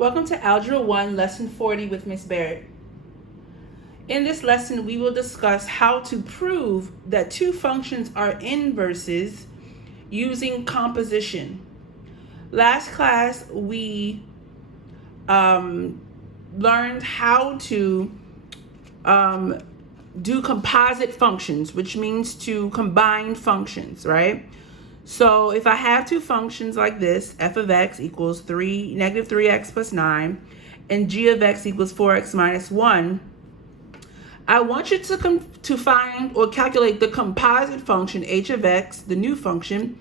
Welcome to Algebra 1, Lesson 40 with Ms. Barrett. In this lesson, we will discuss how to prove that two functions are inverses using composition. Last class, we learned how to do composite functions, which means to combine functions, right? So if I have two functions like this, f of x equals negative 3x plus 9, and g of x equals 4x minus 1, I want you to find or calculate the composite function h of x, the new function,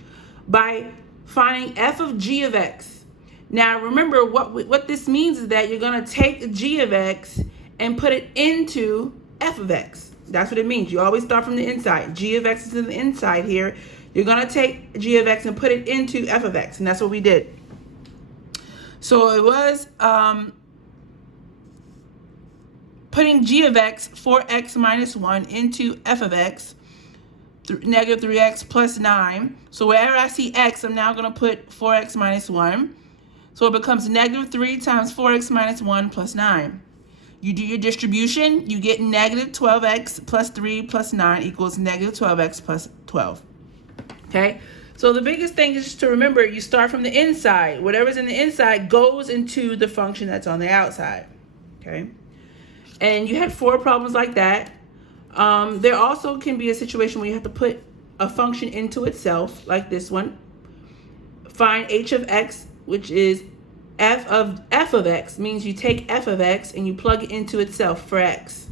by finding f of g of x. Now remember, what this means is that you're going to take g of x and put it into f of x. That's what it means. You always start from the inside. G of x is in the inside here. You're going to take g of x and put it into f of x, and that's what we did. So it was putting g of x, 4x minus 1, into f of x, negative 3x plus 9. So wherever I see x, I'm now going to put 4x minus 1. So it becomes negative 3 times 4x minus 1 plus 9. You do your distribution, you get negative 12x plus 3 plus 9 equals negative 12x plus 12. Okay, so the biggest thing is just to remember, you start from the inside. Whatever's in the inside goes into the function that's on the outside. Okay, and you had 4 problems like that. There also can be a situation where you have to put a function into itself, like this one. Find h of x, which is f of x, means you take f of x and you plug it into itself for x.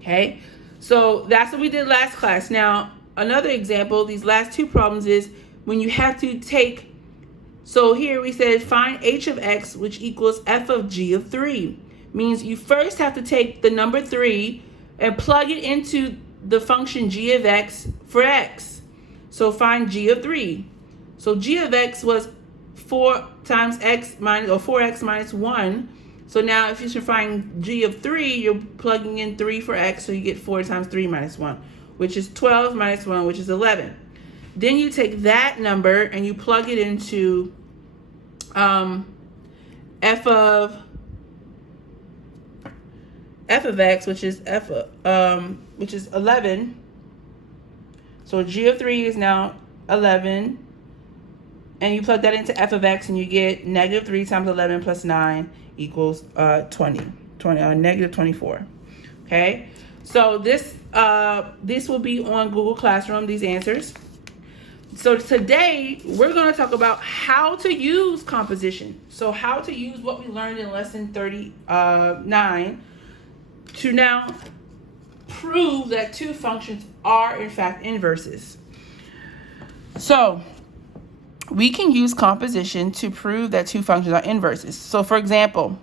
Okay, so that's what we did last class. Now, another example, these last 2 problems, is when you have to take, so here we said find h of x, which equals f of g of 3. Means you first have to take the number 3 and plug it into the function g of x for x. So find g of 3. So g of x was 4 times x minus, or 4x minus 1. So now if you should find g of 3, you're plugging in 3 for x, so you get 4 times 3 minus 1. Which is 12 minus 1, which is 11. Then you take that number and you plug it into f of x, which is which is 11. So g of 3 is now 11. And you plug that into f of x and you get negative 3 times 11 plus 9 equals negative 24. Okay? So this will be on Google Classroom, these answers. So today we're going to talk about how to use composition. So how to use what we learned in lesson 39 to now prove that two functions are in fact inverses. So we can use composition to prove that two functions are inverses. So for example,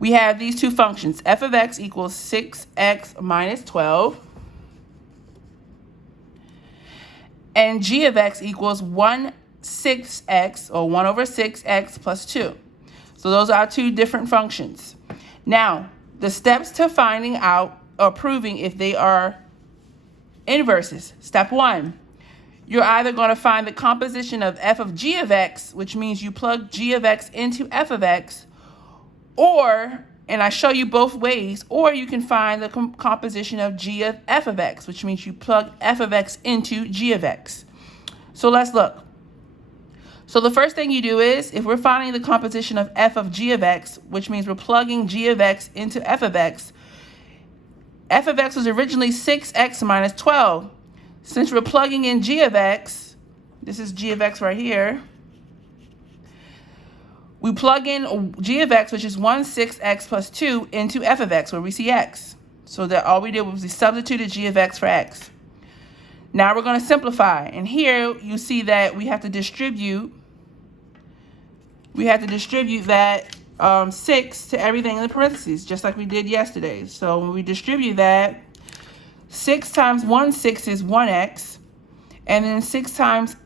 we have these two functions. F of x equals 6x minus 12. And g of x equals 1/6x, or 1 over 6x plus 2. So those are 2 different functions. Now, the steps to finding out or proving if they are inverses. Step 1. You're either going to find the composition of f of g of x, which means you plug g of x into f of x, or, and I show you both ways, or you can find the composition of g of f of x, which means you plug f of x into g of x. So let's look. So the first thing you do is, if we're finding the composition of f of g of x, which means we're plugging g of x into f of x was originally 6x minus 12. Since we're plugging in g of x, this is g of x right here, we plug in g of x, which is 1/6x plus 2, into f of x, where we see x. So that all we did was we substituted g of x for x. Now we're going to simplify. And here you see that we have to distribute that 6 to everything in the parentheses, just like we did yesterday. So when we distribute that, 6 times 1/6 is 1x. And then 6 times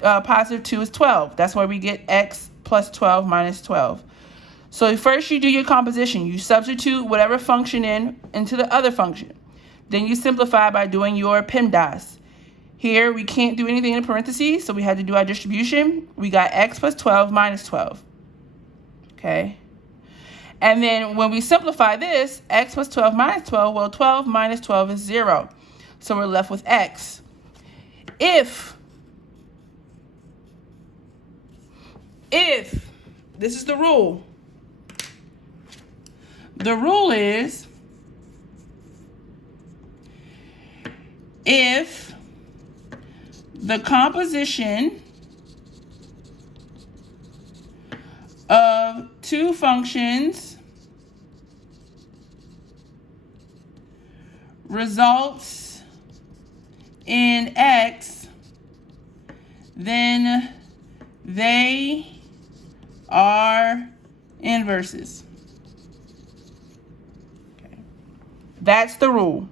positive 2 is 12. That's where we get x plus 12 minus 12. So first you do your composition. You substitute whatever function into the other function. Then you simplify by doing your PEMDAS. Here we can't do anything in parentheses, so we had to do our distribution. We got x plus 12 minus 12. okay? And then when we simplify this, x plus 12 minus 12, well, 12 minus 12 is 0. So we're left with x. If, this is the rule. The rule is, if the composition of two functions results in x, then they are inverses. Okay. That's the rule.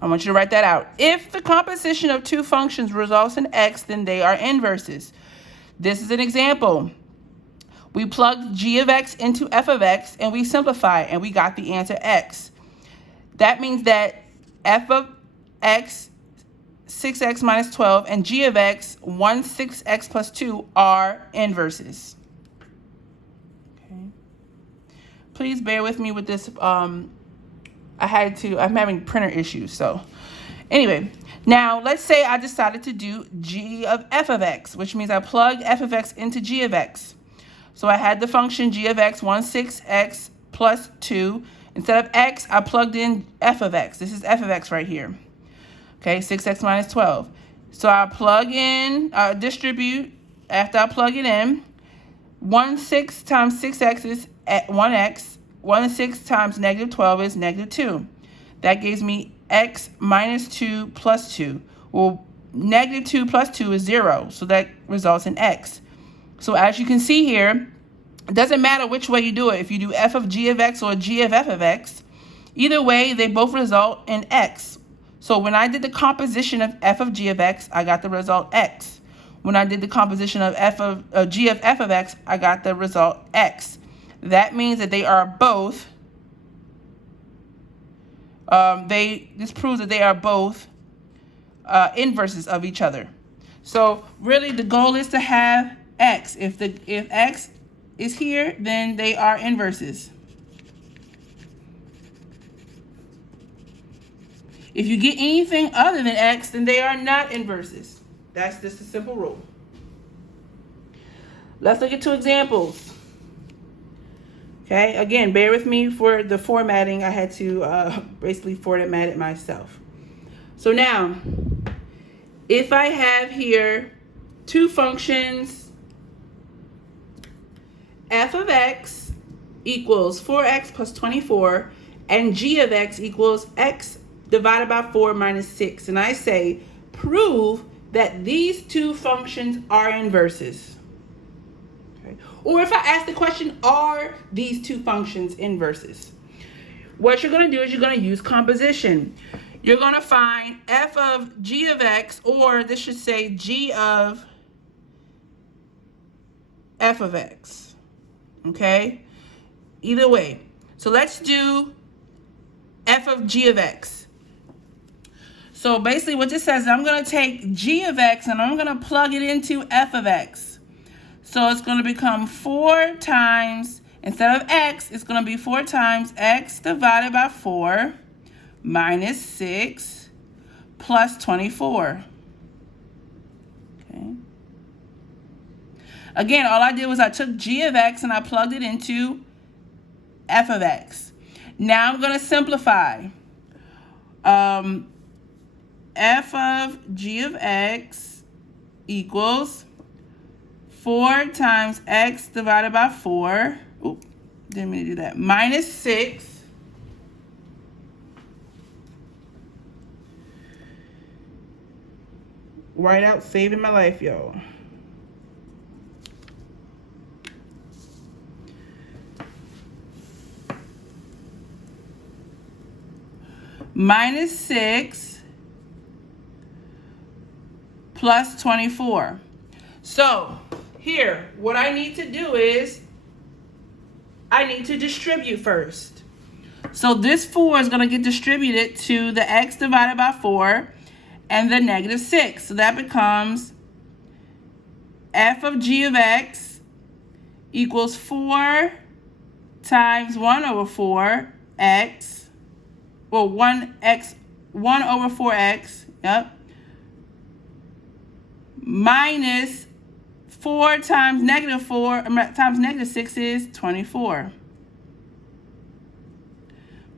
I want you to write that out. If the composition of two functions results in x, then they are inverses. This is an example. We plugged g of x into f of x, and we simplify, and we got the answer x. That means that f of x, 6x minus 12, and g of x, 16x plus 2, are inverses. Okay. Please bear with me with this. I'm having printer issues, so anyway, now let's say I decided to do g of f of x, which means I plug f of x into g of x. So I had the function g of x, 16x plus 2. Instead of x, I plugged in f of x. This is f of x right here. Okay, 6x minus 12. So I plug in, distribute after I plug it in. 1/6 times 6x is at 1x. 1/6 times negative 12 is negative 2. That gives me x minus 2 plus 2. Well, negative 2 plus 2 is 0, so that results in x. So as you can see here, it doesn't matter which way you do it. If you do f of g of x or g of f of x, either way, they both result in x. So when I did the composition of f of g of x, I got the result x. When I did the composition of g of f of x, I got the result x. That means that they are both, this proves that they are both inverses of each other. So really the goal is to have x. If x is here, then they are inverses. If you get anything other than x, then they are not inverses. That's just a simple rule. Let's look at two examples. Okay, again, bear with me for the formatting. I had to basically format it myself. So now, if I have here two functions, f of x equals 4x plus 24, and g of x equals x divided by 4 minus 6. And I say, prove that these two functions are inverses. Okay. Or if I ask the question, are these two functions inverses? What you're going to do is you're going to use composition. You're going to find f of g of x, or this should say g of f of x. Okay? Either way. So let's do f of g of x. So basically what this says is I'm going to take g of x and I'm going to plug it into f of x. So it's going to become 4 times, instead of x, it's going to be 4 times x divided by 4 minus 6 plus 24. Okay. Again, all I did was I took g of x and I plugged it into f of x. Now I'm going to simplify. F of g of x equals 4 times x divided by 4. Oop, didn't mean to do that. Minus 6. Write out, saving my life, y'all. Minus 6 plus 24. So here, what I need to do is I need to distribute first. So this 4 is going to get distributed to the x divided by 4 and the negative 6. So that becomes f of g of x equals 4 times 1 over 4 x, well, 1 over 4x, yep, minus 4 times negative 4 times negative 6 is 24.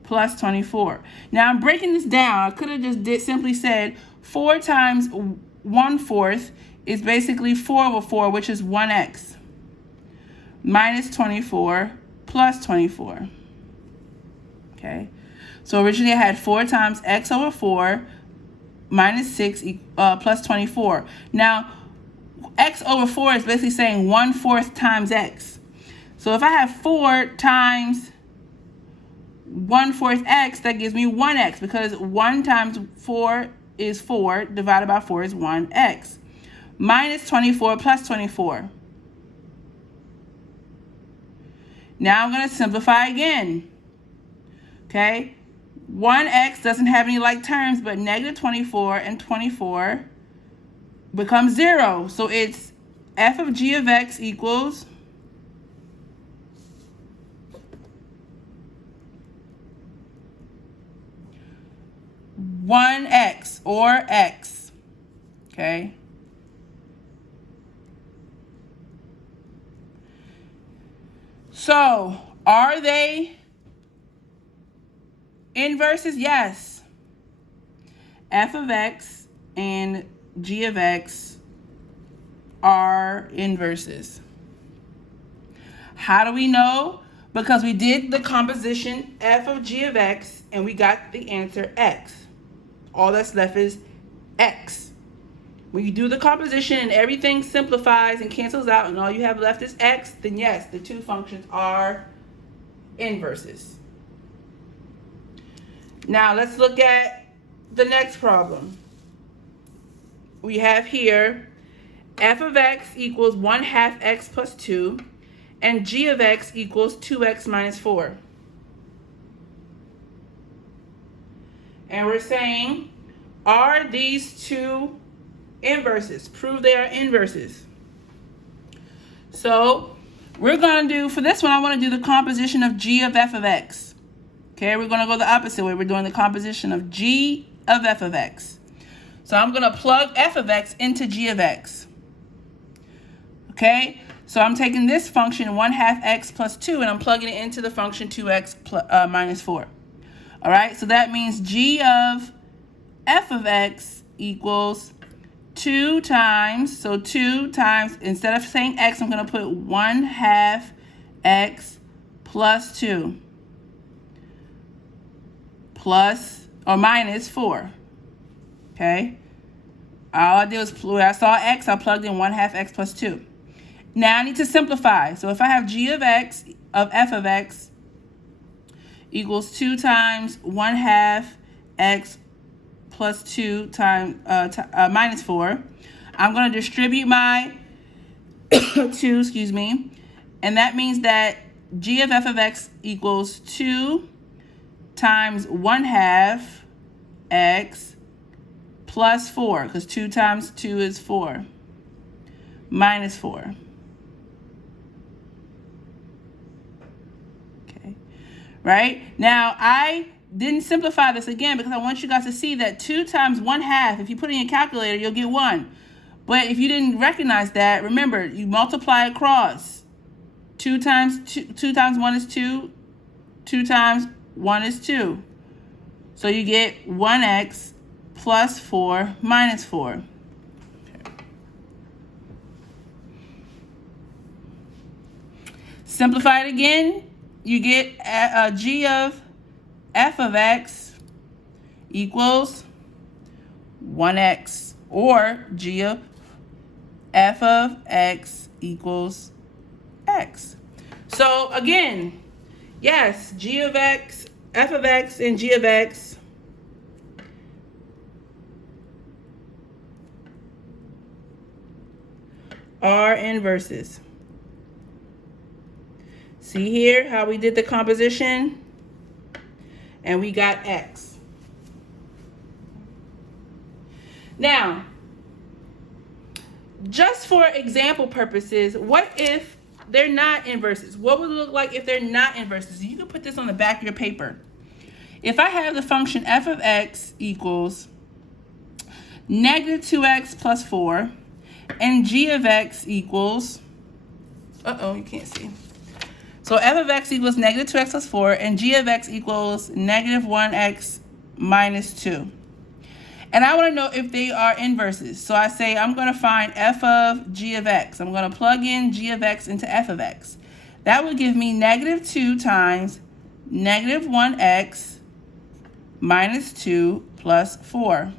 Plus 24. Now I'm breaking this down. I could have just simply said 4 times 1/4 is basically 4 over 4, which is 1x, minus 24 plus 24. Okay, so originally I had 4 times x over 4 minus 6 plus 24. Now x over 4 is basically saying 1/4 times x. So if I have 4 times 1/4 x, that gives me 1x, because 1 times 4 is 4, divided by 4 is 1x, minus 24 plus 24. Now I'm going to simplify again. Okay, 1x doesn't have any like terms, but negative 24 and 24 becomes 0. So it's f of g of x equals 1x, or x. Okay. So, are they inverses? Yes. F of x and g of x are inverses. How do we know? Because we did the composition f of g of x and we got the answer x. All that's left is x. When you do the composition and everything simplifies and cancels out and all you have left is x, then yes, the two functions are inverses. Now let's look at the next problem. We have here f of x equals 1/2 x plus 2 and g of x equals 2x minus 4. And we're saying, are these two inverses? Prove they are inverses. So we're going to do, for this one, I want to do the composition of g of f of x. Okay, we're going to go the opposite way. We're doing the composition of g of f of x. So I'm going to plug f of x into g of x. Okay, so I'm taking this function 1/2 x plus 2 and I'm plugging it into the function 2x minus 4. All right, so that means g of f of x equals 2 times, so 2 times, instead of saying x, I'm going to put 1/2 x plus 2 plus or minus 4. Okay, all I did was, where I saw x, I plugged in 1/2 x plus 2. Now I need to simplify. So if I have g of x of f of x equals 2 times 1/2 x plus 2 times minus 4, I'm going to distribute my 2, excuse me, and that means that g of f of x equals 2 times 1/2 x plus 4, because 2 times 2 is 4, minus 4. Okay, right? Now, I didn't simplify this again because I want you guys to see that 2 times 1/2, if you put it in your calculator, you'll get 1. But if you didn't recognize that, remember, you multiply across. 2 times 1 is 2. 2 times 1 is 2. So you get 1x plus 4 minus 4. Okay. Simplify it again. You get g of f of x equals 1x, or g of f of x equals x. So again, yes, g of x, f of x, and g of x are inverses. See here how we did the composition? And we got x. Now, just for example purposes, what if they're not inverses? What would it look like if they're not inverses? You can put this on the back of your paper. If I have the function f of x equals negative 2x plus 4, and g of x equals, you can't see. So f of x equals negative 2x plus 4, and g of x equals negative 1x minus 2. And I want to know if they are inverses. So I say I'm going to find f of g of x. I'm going to plug in g of x into f of x. That would give me negative 2 times negative 1x minus 2 plus 4.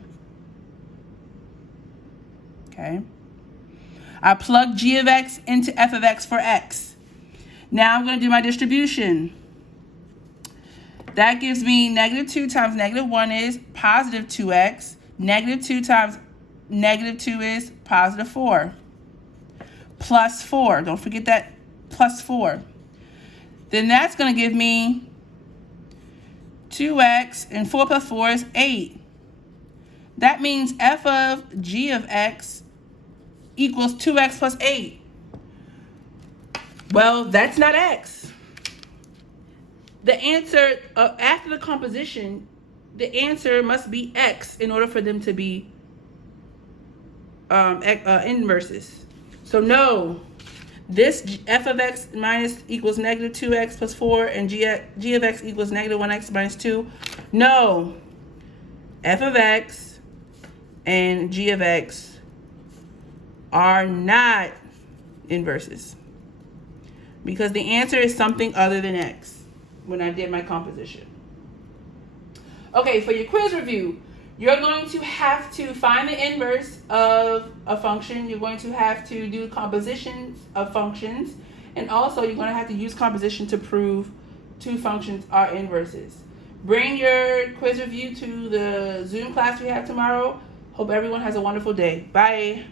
Okay. I plug g of x into f of x for x. Now I'm going to do my distribution. That gives me negative 2 times negative 1 is positive 2x. Negative 2 times negative 2 is positive 4. Plus 4. Don't forget that plus 4. Then that's going to give me 2x, and 4 plus 4 is 8. That means f of g of x equals 2x plus 8. Well, that's not x. The answer, after the composition, the answer must be x in order for them to be inverses. So no, this f of x minus equals negative 2x plus 4, and g of x equals negative 1x minus 2. No, f of x and g of x are not inverses, because the answer is something other than x when I did my composition. Okay, for your quiz review, you're going to have to find the inverse of a function. You're going to have to do compositions of functions. And also, you're going to have to use composition to prove two functions are inverses. Bring your quiz review to the Zoom class we have tomorrow. Hope everyone has a wonderful day. Bye.